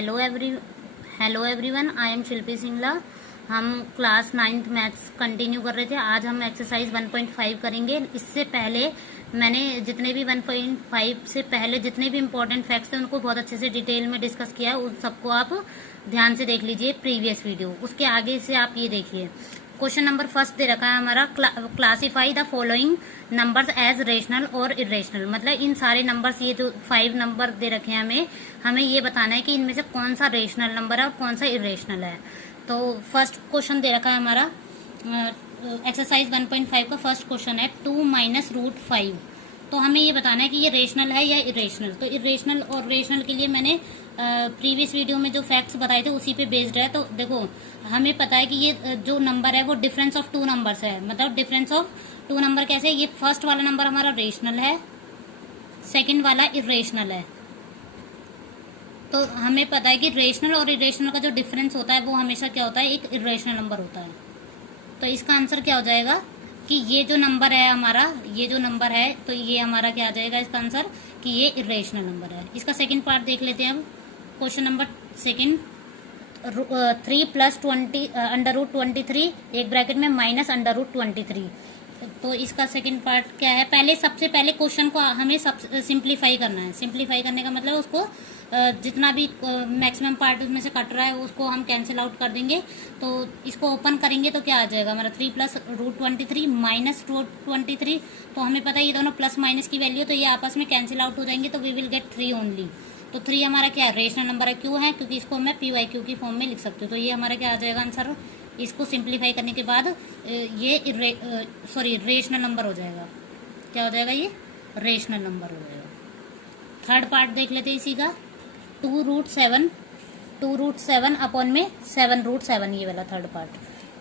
Hello everyone, I am शिल्पी सिंगला। हम class 9th maths continue कर रहे थे। आज हम एक्सरसाइज 1.5 करेंगे। इससे पहले मैंने जितने भी 1.5 से पहले जितने भी इम्पोर्टेंट फैक्ट्स थे उनको बहुत अच्छे से डिटेल में डिस्कस किया है। उन सबको आप ध्यान से देख लीजिए प्रीवियस वीडियो। उसके आगे से आप ये देखिए, क्वेश्चन नंबर फर्स्ट दे रखा है हमारा, classify the following numbers as rational और इरेशनल। मतलब इन सारे नंबर्स, ये जो 5 नंबर दे रखे हैं हमें ये बताना है कि इनमें से कौन सा रेशनल नंबर है और कौन सा इरेशनल है। तो फर्स्ट क्वेश्चन दे रखा है हमारा, एक्सरसाइज 1.5 का फर्स्ट क्वेश्चन है 2 माइनस रूट 5। तो हमें ये बताना है कि ये रेशनल है या इरेशनल। तो इरेशनल और रेशनल के लिए मैंने प्रीवियस वीडियो में जो फैक्ट्स बताए थे उसी पे बेस्ड है। तो देखो, हमें पता है कि ये जो नंबर है वो डिफरेंस ऑफ 2 नंबर्स है। मतलब डिफरेंस ऑफ 2 नंबर कैसे, ये फर्स्ट वाला नंबर हमारा रेशनल है, सेकंड वाला इरेशनल है। तो हमें पता है कि रेशनल और इरेशनल का जो डिफरेंस होता है वो हमेशा क्या होता है, एक इरेशनल नंबर होता है। तो इसका आंसर क्या हो जाएगा कि ये जो नंबर है हमारा, ये जो नंबर है, तो ये हमारा क्या आ जाएगा इसका आंसर कि ये इरेशनल नंबर है। इसका सेकंड पार्ट देख लेते हैं अब। Question number second, 3 plus 20 under root 23 एक ब्रैकेट में माइनस अंडर रूट 23। तो इसका सेकंड पार्ट क्या है, सबसे पहले क्वेश्चन को हमें सिंप्लीफाई करना है। सिंप्लीफाई करने का मतलब उसको जितना भी मैक्सिमम पार्ट उसमें से कट रहा है उसको हम कैंसिल आउट कर देंगे। तो इसको ओपन करेंगे तो क्या आ जाएगा हमारा, 3 प्लस रूट 23 माइनस रूट 23। तो हमें पता है ये दोनों प्लस माइनस की वैल्यू, तो ये आपस में कैंसिल आउट हो जाएंगे। तो वी विल गेट 3 ओनली। तो 3 हमारा क्या है, रेशनल नंबर है। क्यों है, क्योंकि इसको मैं PYQ की फॉर्म में लिख सकती हूँ। तो ये हमारा क्या आ जाएगा आंसर। इसको सिंप्लीफाई करने के बाद ये रेशनल नंबर हो जाएगा। क्या हो जाएगा, ये रेशनल नंबर हो जाएगा। थर्ड पार्ट देख लेते हैं इसी का, 2 रूट 7 अपॉन में 7 रूट 7, ये वाला थर्ड पार्ट।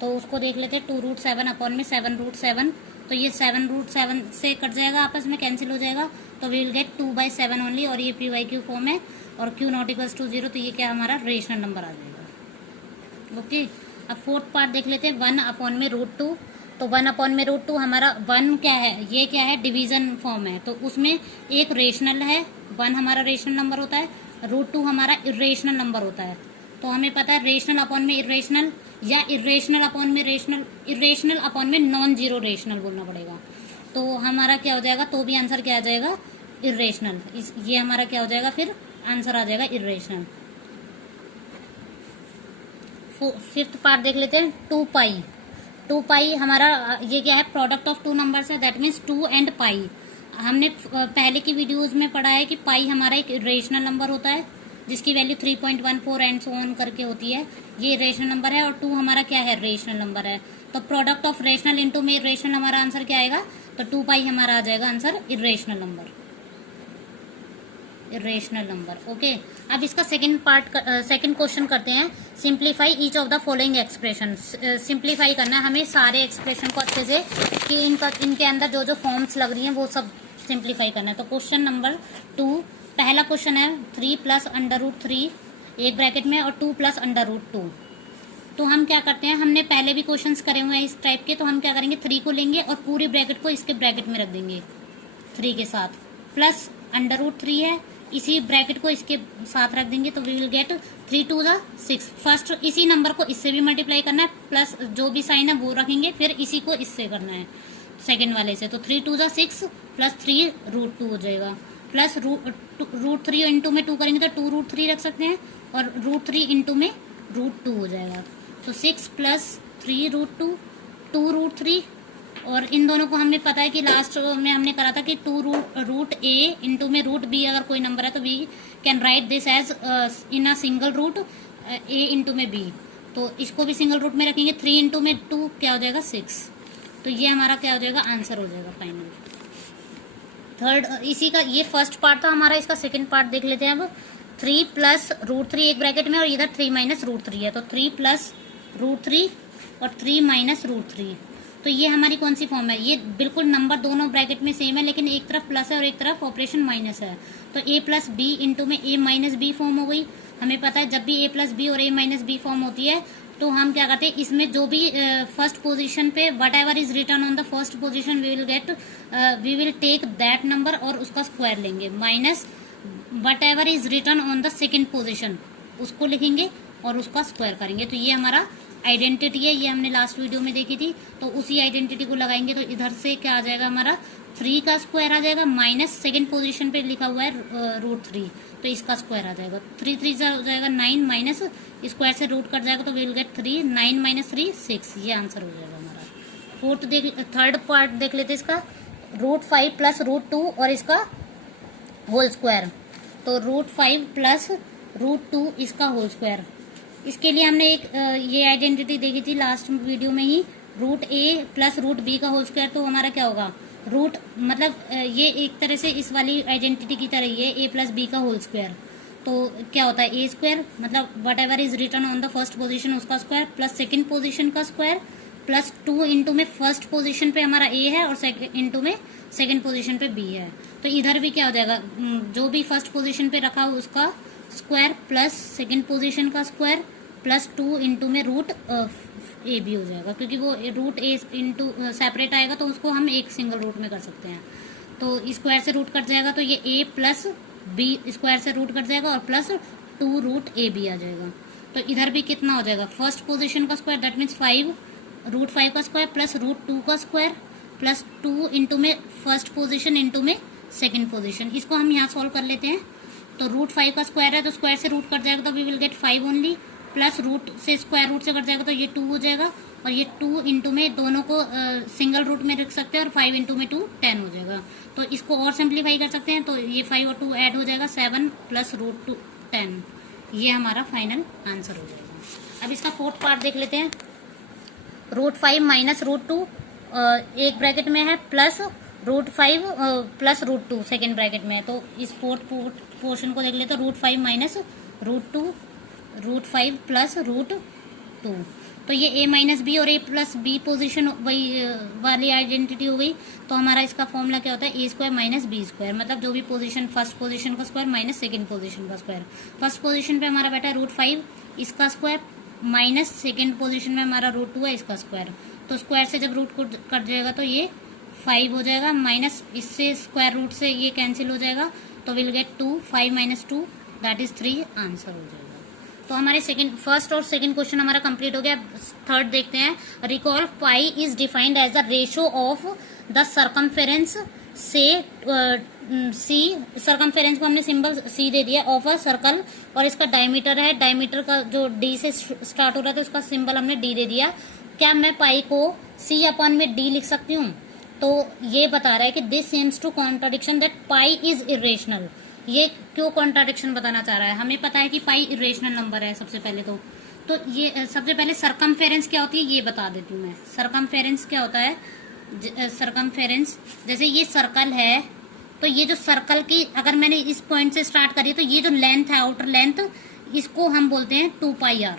तो उसको देख लेते हैं, 2 रूट 7 अपॉन में 7 रूट 7। तो ये 7 रूट 7 से कट जाएगा, आपस में कैंसिल हो जाएगा। तो वी विल गेट 2/7 ओनली। और ये PYQ फॉर्म है और Q नॉट इक्वल्स टू 0। तो ये क्या हमारा रेशनल नंबर आ जाएगा। ओके, अब फोर्थ पार्ट देख लेते हैं, 1 अपॉन में रूट 2। तो 1 अपॉन में रूट 2 हमारा 1 क्या है, ये क्या है, डिवीजन फॉर्म है। तो उसमें एक रेशनल है, 1 हमारा रेशनल नंबर होता है, रूट 2 हमारा इरेशनल नंबर होता है। तो हमें पता है रेशनल अपॉन में इरेशनल या इरेशनल अपॉन में रेशनल, इरेशनल अपॉन में नॉन जीरो रेशनल बोलना पड़ेगा। तो हमारा क्या हो जाएगा, तो भी आंसर क्या आ जाएगा, इरेशनल। ये हमारा क्या हो जाएगा, फिर आंसर आ जाएगा इरेशनल। फिफ्थ पार्ट देख लेते हैं, 2 पाई हमारा ये क्या है, प्रोडक्ट ऑफ 2 नंबर्स है। That means 2 and pi. हमने पहले की वीडियोस में पढ़ा है कि पाई हमारा एक रेशनल नंबर होता है जिसकी वैल्यू 3.14 एंड सो ऑन करके होती है। ये रेशनल नंबर है। और 2 हमारा क्या है, रेशनल नंबर है। तो प्रोडक्ट ऑफ रेशनल इंटू में इरेशनल हमारा आंसर क्या आएगा, तो 2 पाई हमारा आ जाएगा answer irrational number, irrational number. Okay, अब इसका सेकंड क्वेश्चन करते हैं, simplify each of the following expression. Simplify करना है हमें सारे एक्सप्रेशन को अच्छे से, कि इनके अंदर जो जो फॉर्म्स लग रही हैं वो सब सिंप्लीफाई करना है। तो क्वेश्चन नंबर 2, पहला क्वेश्चन है 3 प्लस अंडर रूट 3 एक ब्रैकेट में और 2 प्लस अंडर रूट 2। तो हम क्या करते हैं, हमने पहले भी क्वेश्चंस करे हुए हैं इस टाइप के। तो हम क्या करेंगे, 3 को लेंगे और पूरी ब्रैकेट को इसके ब्रैकेट में रख देंगे 3 के साथ, प्लस अंडर रूट 3 है, इसी ब्रैकेट को इसके साथ रख देंगे। तो वी विल गेट 3 2 ज़ा 6। फर्स्ट इसी नंबर को इससे भी मल्टीप्लाई करना है, प्लस जो भी साइन है वो रखेंगे, फिर इसी को इससे करना है सेकेंड वाले से। तो 3 2 ज़ा 6 प्लस 3 रूट 2 हो जाएगा, प्लस रूट 3 इंटू में 2 करेंगे तो 2 रूट 3 रख सकते हैं, और रूट 3 इंटू में रूट 2 हो जाएगा। तो 6 प्लस 3 रूट 2, 2 रूट 3। और इन दोनों को हमने पता है कि लास्ट में हमने करा था कि 2 रूट A इंटू में रूट B अगर कोई नंबर है तो we can write this as in a single root A into में B। तो इसको भी सिंगल रूट में रखेंगे, 3 इंटू में 2 क्या हो जाएगा, 6। तो ये हमारा क्या हो जाएगा, आंसर हो जाएगा फाइनल। थर्ड, इसी का ये फर्स्ट पार्ट था हमारा। इसका सेकेंड पार्ट देख लेते हैं अब, 3 प्लस रूट 3 एक ब्रैकेट में और इधर 3 माइनस रूट 3 है। तो 3 प्लस रूट 3 और 3 माइनस रूट 3। तो ये हमारी कौन सी फॉर्म है, ये बिल्कुल नंबर दोनों ब्रैकेट में सेम है, लेकिन एक तरफ प्लस है और एक तरफ ऑपरेशन माइनस है। तो A प्लस बी इंटू में A माइनस बी फॉर्म हो गई। हमें पता है जब भी A प्लस बी और A माइनस बी फॉर्म होती है तो हम क्या करते हैं, इसमें जो भी फर्स्ट पोजीशन पे whatever is return on the first position we will take that number और उसका स्क्वायर लेंगे, minus whatever is return on the second position उसको लिखेंगे और उसका स्क्वायर करेंगे। तो ये हमारा आइडेंटिटी है, ये हमने लास्ट वीडियो में देखी थी। तो उसी आइडेंटिटी को लगाएंगे तो इधर से क्या आ जाएगा हमारा 3 का स्क्वायर आ जाएगा, माइनस सेकेंड पोजीशन पे लिखा हुआ है √3, तो इसका स्क्वायर आ जाएगा। 3 3 से हो जाएगा 9, माइनस स्क्वायर से रूट कट जाएगा तो विल गेट 3, 9 - 3 6, ये आंसर हो जाएगा हमारा। थर्ड पार्ट देख लेते इसका, √5 + √2 और इसका होल स्क्वायर। तो √5 + √2 इसका होल स्क्वायर। इसके लिए हमने एक ये आइडेंटिटी देखी थी लास्ट वीडियो में ही, √a + √b का होल स्क्वायर। तो हमारा क्या होगा, रूट मतलब ये एक तरह से इस वाली आइडेंटिटी की तरह ही है, a + b का होल स्क्वायर। तो क्या होता है a स्क्वायर, मतलब what ever is return on the first position उसका स्क्वायर, प्लस सेकंड पोजीशन का स्क्वायर, प्लस 2 इंटू में फर्स्ट पोजीशन पे हमारा a है और इंटू में सेकंड पोजीशन पे b है। तो इधर भी क्या हो जाएगा, जो भी फर्स्ट पोजीशन पे रखा हो उसका स्क्वायर, प्लस सेकंड पोजीशन का स्क्वायर, प्लस 2 इंटू में √a भी हो जाएगा, क्योंकि वो √a इंटू सेपरेट आएगा तो उसको हम एक सिंगल रूट में कर सकते हैं। तो स्क्वायर से रूट कट जाएगा तो ये a + b स्क्वायर से रूट कट जाएगा और प्लस 2 √ab आ जाएगा। तो इधर भी कितना हो जाएगा, फर्स्ट पोजीशन का स्क्वायर दैट मीन्स 5, √5 का स्क्वायर प्लस √2 का स्क्वायर, प्लस 2 इंटू में फर्स्ट पोजीशन इंटू में सेकंड पोजीशन। इसको हम यहाँ सॉल्व कर लेते हैं। तो √5 का स्क्वायर है तो स्क्वायर से रूट कट जाएगा तो we will get 5 only, plus root से स्क्वायर रूट से कट जाएगा तो ये 2 हो जाएगा, और ये 2 इंटू में दोनों को सिंगल रूट में रख सकते हैं, और 5 इंटू में 2 10 हो जाएगा। तो इसको और सिंप्लीफाई कर सकते हैं, तो ये 5 और 2 ऐड हो जाएगा 7 + √2 10, ये हमारा फाइनल आंसर हो जाएगा। अब इसका फोर्थ पार्ट देख लेते हैं। √5 - √2 एक ब्रैकेट में है, प्लस √5 + √2 सेकेंड ब्रैकेट में है। तो इस फोर्थ पोर्शन को देख लेते हैं, √5 - √2, √5 + √2। तो ये a - b और a + b पोजीशन वही वाली आइडेंटिटी हो गई। तो हमारा इसका फॉर्मूला क्या होता है, a² - b², मतलब जो भी पोजीशन फर्स्ट पोजीशन का स्क्वायर माइनस सेकंड पोजीशन का स्क्वायर। फर्स्ट पोजीशन पे हमारा बैठा है √5 इसका स्क्वायर, माइनस सेकंड पोजीशन में हमारा √2 है इसका स्क्वायर। तो स्क्वायर से जब रूट कट जाएगा तो ये 5 हो जाएगा, माइनस इससे स्क्वायर रूट से ये कैंसिल हो जाएगा, तो will get 2, 5 - 2 that is 3, answer हो जाएगा। तो हमारे फर्स्ट और सेकंड क्वेश्चन हमारा कंप्लीट हो गया। थर्ड देखते हैं, recall pi is defined as the ratio of the circumference से सी, सर्कमफेरेंस को हमने सिंबल सी दे दिया, ऑफ अ सर्कल, और इसका डायमीटर है, डायमीटर का जो डी से स्टार्ट हो रहा था उसका सिंबल हमने डी दे दिया। क्या मैं पाई को C/d लिख सकती हूँ? तो ये बता रहा है कि this seems to contradiction that pi is irrational. ये क्यों कॉन्ट्राडिक्शन बताना चाह रहा है? हमें पता है कि पाई इरेशनल नंबर है सबसे पहले तो ये सबसे पहले सर्कमफेरेंस क्या होती है ये बता देती हूँ मैं। सर्कमफेरेंस क्या होता है, सर्कमफेरेंस जैसे ये सर्कल है, तो ये जो सर्कल की अगर मैंने इस पॉइंट से स्टार्ट करी तो ये जो लेंथ है आउटर लेंथ, इसको हम बोलते हैं 2πr।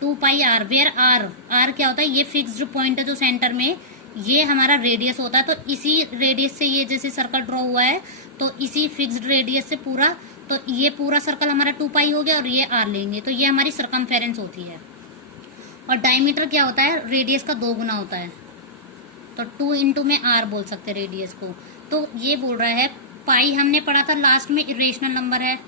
2πr वेयर r क्या होता है, ये फिक्स्ड पॉइंट है जो सेंटर में, ये हमारा रेडियस होता है। तो इसी रेडियस से ये जैसे सर्कल ड्रॉ हुआ है तो इसी फिक्स्ड रेडियस से पूरा, तो ये पूरा सर्कल हमारा 2π हो गया और ये r लेंगे, तो ये हमारी सर्कमफेरेंस होती है। और डायमीटर क्या होता है, रेडियस का 2 गुना होता है, तो 2 इंटू में r बोल सकते हैं रेडियस को। तो ये बोल रहा है पाई हमने पढ़ा था लास्ट में इरेशनल नंबर है,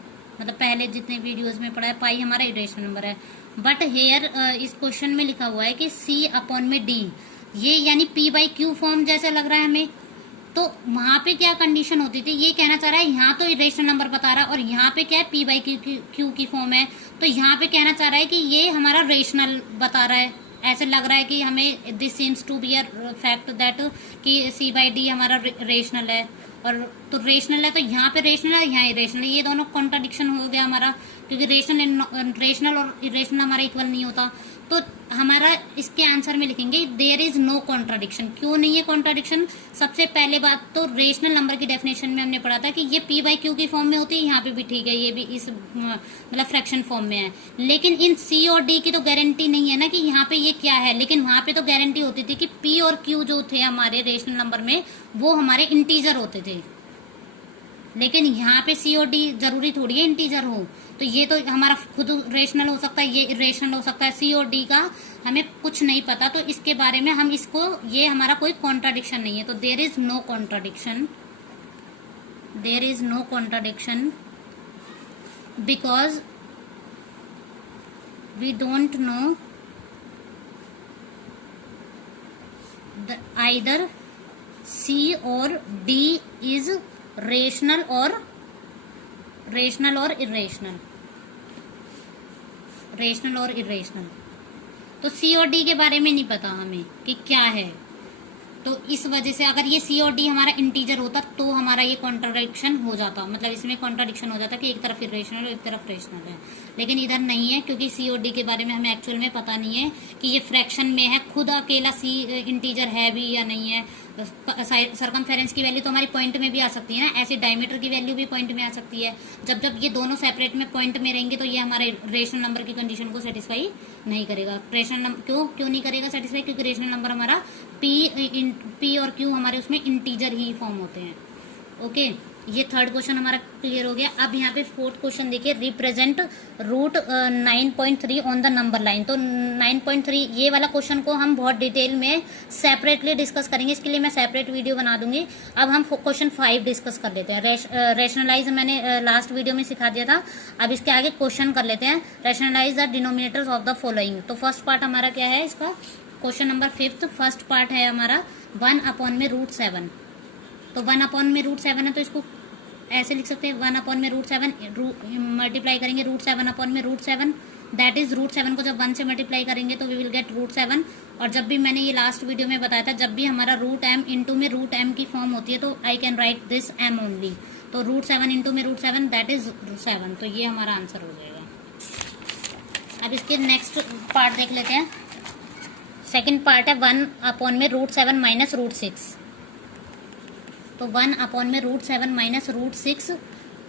मतलब पहले जितने वीडियोस में पढ़ा है पाई हमारा इरेशनल नंबर है। बट हेयर इस क्वेश्चन में लिखा हुआ है कि C/d, ये यानी p/q फॉर्म जैसे लग रहा है हमें। तो वहां पे क्या कंडीशन होती थी, ये कहना चाह रहा है यहाँ तो इरेशनल नंबर बता रहा है और यहाँ पे क्या है p/q की फॉर्म है, तो यहाँ पे कहना चाह रहा है कि ये हमारा रेशनल बता रहा है। ऐसे लग रहा है कि हमें this seems to be a fact that कि C/d हमारा रेशनल है, और तो रेशनल है तो यहाँ पे रेशनल है यहाँ इरेशनल है, ये दोनों कॉन्ट्राडिक्शन हो गया हमारा, क्योंकि रेशनल और इरेशनल हमारा इक्वल नहीं होता। तो हमारा इसके आंसर में लिखेंगे देयर इज नो कॉन्ट्राडिक्शन। क्यों नहीं है कॉन्ट्राडिक्शन? सबसे पहले बात तो रेशनल नंबर की डेफिनेशन में हमने पढ़ा था कि ये p/q की फॉर्म में होती है, यहाँ पे भी ठीक है, ये भी इस मतलब फ्रैक्शन फॉर्म में है। लेकिन इन C और D की तो गारंटी नहीं है ना कि यहाँ पे ये क्या है, लेकिन वहां पे तो गारंटी होती थी कि p और q जो थे हमारे रेशनल नंबर में वो हमारे इंटीजर होते थे। लेकिन यहाँ पे C और D जरूरी थोड़ी है इंटीजर हो, तो ये तो हमारा खुद रेशनल हो सकता है, ये इरेशनल हो सकता है। C और D का हमें कुछ नहीं पता, तो इसके बारे में हम इसको, ये हमारा कोई कॉन्ट्राडिक्शन नहीं है। तो there is no contradiction, there is no contradiction because we don't know either C or D is rational or irrational, rational और इरेशनल। तो सी और डी के बारे में नहीं पता हमें कि क्या है, तो इस वजह से अगर ये सी और डी हमारा इंटीजर होता तो हमारा ये कॉन्ट्राडिक्शन हो जाता, मतलब इसमें कॉन्ट्राडिक्शन हो जाता कि एक तरफ इरेशनल और एक तरफ रेशनल है, लेकिन इधर नहीं है क्योंकि सी और डी के बारे में हमें एक्चुअल में पता नहीं है कि ये फ्रैक्शन में है, खुद अकेला सी इंटीजर है भी या नहीं है। सरकमफेरेंस की वैल्यू तो हमारी पॉइंट में भी आ सकती है ना, ऐसे डायमीटर की वैल्यू भी पॉइंट में आ सकती है। जब जब ये दोनों सेपरेट में पॉइंट में रहेंगे तो ये हमारे रेशनल नंबर की कंडीशन को सेटिस्फाई नहीं करेगा। रेशनल नंबर क्यों नहीं करेगा सेटिस्फाई? क्योंकि रेशनल नंबर हमारा पी और क्यू हमारे उसमें इंटीजर ही फॉर्म होते हैं। ओके, ये थर्ड क्वेश्चन हमारा क्लियर हो गया। अब यहाँ पे फोर्थ क्वेश्चन देखिए, represent root 9.3 on the number line. तो 9.3 ये वाला क्वेश्चन को हम बहुत डिटेल में सेपरेटली डिस्कस करेंगे, इसके लिए मैं सेपरेट वीडियो बना दूंगी। अब हम क्वेश्चन 5 डिस्कस कर लेते हैं। रेशनलाइज मैंने लास्ट वीडियो में सिखा दिया था, अब इसके आगे क्वेश्चन कर लेते हैं। Rationalise the denominators of the following. तो फर्स्ट पार्ट हमारा क्या है इसका, क्वेश्चन नंबर 5 फर्स्ट पार्ट है हमारा 1/√7। तो 1/√7 है तो इसको ऐसे लिख सकते हैं 1/√7 मल्टीप्लाई करेंगे √7/√7, दैट इज √7 को जब 1 से मल्टीप्लाई करेंगे तो वी विल गेट √7। और जब भी मैंने ये लास्ट वीडियो में बताया था, जब भी हमारा √m इंटू में √m की फॉर्म होती है तो I can write this m only. तो √7 इंटू में √7 दैट इज 7। तो ये हमारा आंसर हो जाएगा। अब इसके नेक्स्ट पार्ट देख लेते हैं। सेकेंड पार्ट है 1/√7 माइनस √6। तो 1/√7 माइनस √6,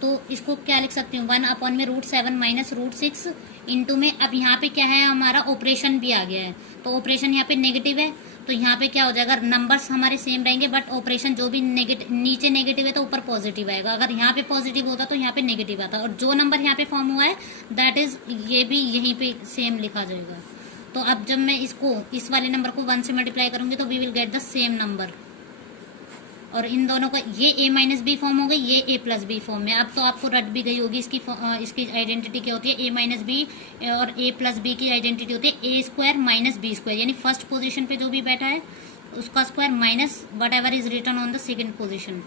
तो इसको क्या लिख सकती हूँ 1/√7 माइनस √6 इंटू में, अब यहाँ पे क्या है हमारा ऑपरेशन भी आ गया है, तो ऑपरेशन यहाँ पे नेगेटिव है तो यहाँ पे क्या हो जाएगा, नंबर्स हमारे सेम रहेंगे बट ऑपरेशन जो भी नीचे नेगेटिव है तो ऊपर पॉजिटिव आएगा। अगर यहाँ पे पॉजिटिव होता तो यहाँ पे नेगेटिव आता, और जो नंबर यहाँ पे फॉर्म हुआ है दैट इज ये भी यहीं पे सेम लिखा जाएगा। तो अब जब मैं इसको इस वाले नंबर को 1 से मल्टीप्लाई करूंगी तो we will get the same number, और इन दोनों का ये a-b फॉर्म हो गई, ये a+b फॉर्म में। अब तो आपको रट भी गई होगी इसकी आइडेंटिटी क्या होती है, a-b और a+b की आइडेंटिटी होती है a² - b², यानी फर्स्ट पोजीशन पे जो भी बैठा है उसका square minus whatever is written on the second position,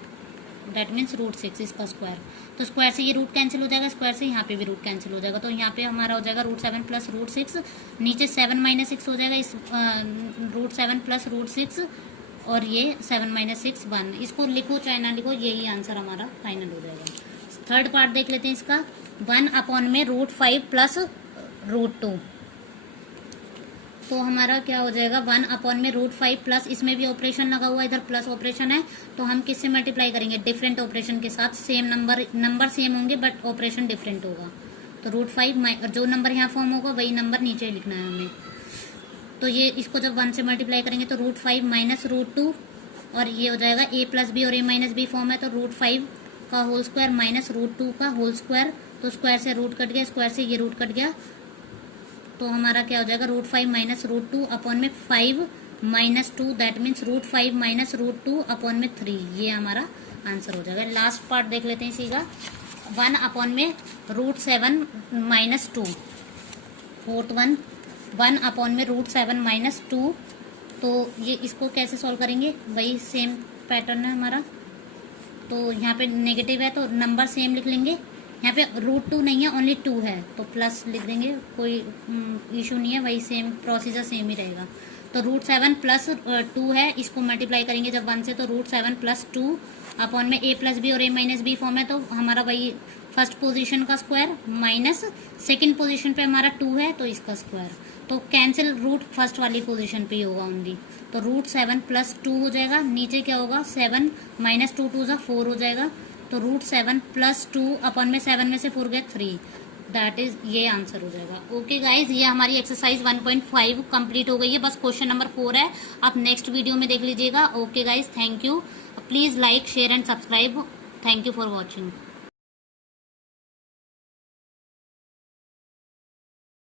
that means √6 इसका स्क्वायर। तो स्क्वायर से ये रूट कैंसिल हो जाएगा, स्क्वायर से यहाँ पे भी रूट कैंसिल हो जाएगा, तो यहाँ पे हमारा हो जाएगा √7 + √6, नीचे 7 - 6 हो जाएगा, इस √7 + √6 और ये 7 - 6 1। इसको लिखो चाहे ना लिखो, यही आंसर हमारा फाइनल हो जाएगा। थर्ड पार्ट देख लेते हैं इसका, 1/√5 + √2। तो हमारा क्या हो जाएगा 1/√5 प्लस, इसमें भी ऑपरेशन लगा हुआ, इधर प्लस ऑपरेशन है, तो हम किससे मल्टीप्लाई करेंगे, डिफरेंट ऑपरेशन के साथ। सेम नंबर सेम होंगे बट ऑपरेशन डिफरेंट होगा। तो √5 जो नंबर यहाँ फॉर्म होगा वही नंबर नीचे लिखना है हमें। तो ये इसको जब 1 से मल्टीप्लाई करेंगे तो √5 माइनस √2, और ये हो जाएगा a+b और a-b फॉर्म है, तो √5 का होल स्क्वायर माइनस √2 का होल स्क्वायर, तो स्क्वायर से रूट कट गया, स्क्वायर से ये रूट कट गया, तो हमारा क्या हो जाएगा √5 माइनस √2 अपॉन में 5 - 2, दैट मीन्स √5 माइनस √2 अपॉन में 3, ये हमारा आंसर हो जाएगा। लास्ट पार्ट देख लेते हैं इसी का, 1/√7 माइनस 2, फोर्थ 1/√7 माइनस 2। तो ये इसको कैसे सॉल्व करेंगे, वही सेम पैटर्न है हमारा। तो यहाँ पे नेगेटिव है तो नंबर सेम लिख लेंगे, यहाँ पे √2 नहीं है ओनली 2 है तो प्लस लिख देंगे, कोई इशू नहीं है, वही सेम प्रोसीजर सेम ही रहेगा। तो √7 + 2 है, इसको मल्टीप्लाई करेंगे जब 1 से, तो √7 + 2 अपॉन में a+b और a-b फॉर्म है, तो हमारा वही फर्स्ट पोजीशन का स्क्वायर माइनस सेकंड पोजीशन पे हमारा 2 है तो इसका स्क्वायर, तो कैंसिल रूट फर्स्ट वाली पोजीशन पे ही होगा ओनली। तो √7 + 2 हो जाएगा, नीचे क्या होगा 7 - 2 2 4 हो जाएगा, तो √7 + 2 अपॉन में 7 में से 4 गया 3, दैट इज ये आंसर हो जाएगा। ओके गाइज, ये हमारी एक्सरसाइज 1.5 कंप्लीट हो गई है, बस क्वेश्चन नंबर 4 है, आप नेक्स्ट वीडियो में देख लीजिएगा। Okay guys, thank you, please like share and subscribe, thank you for watching.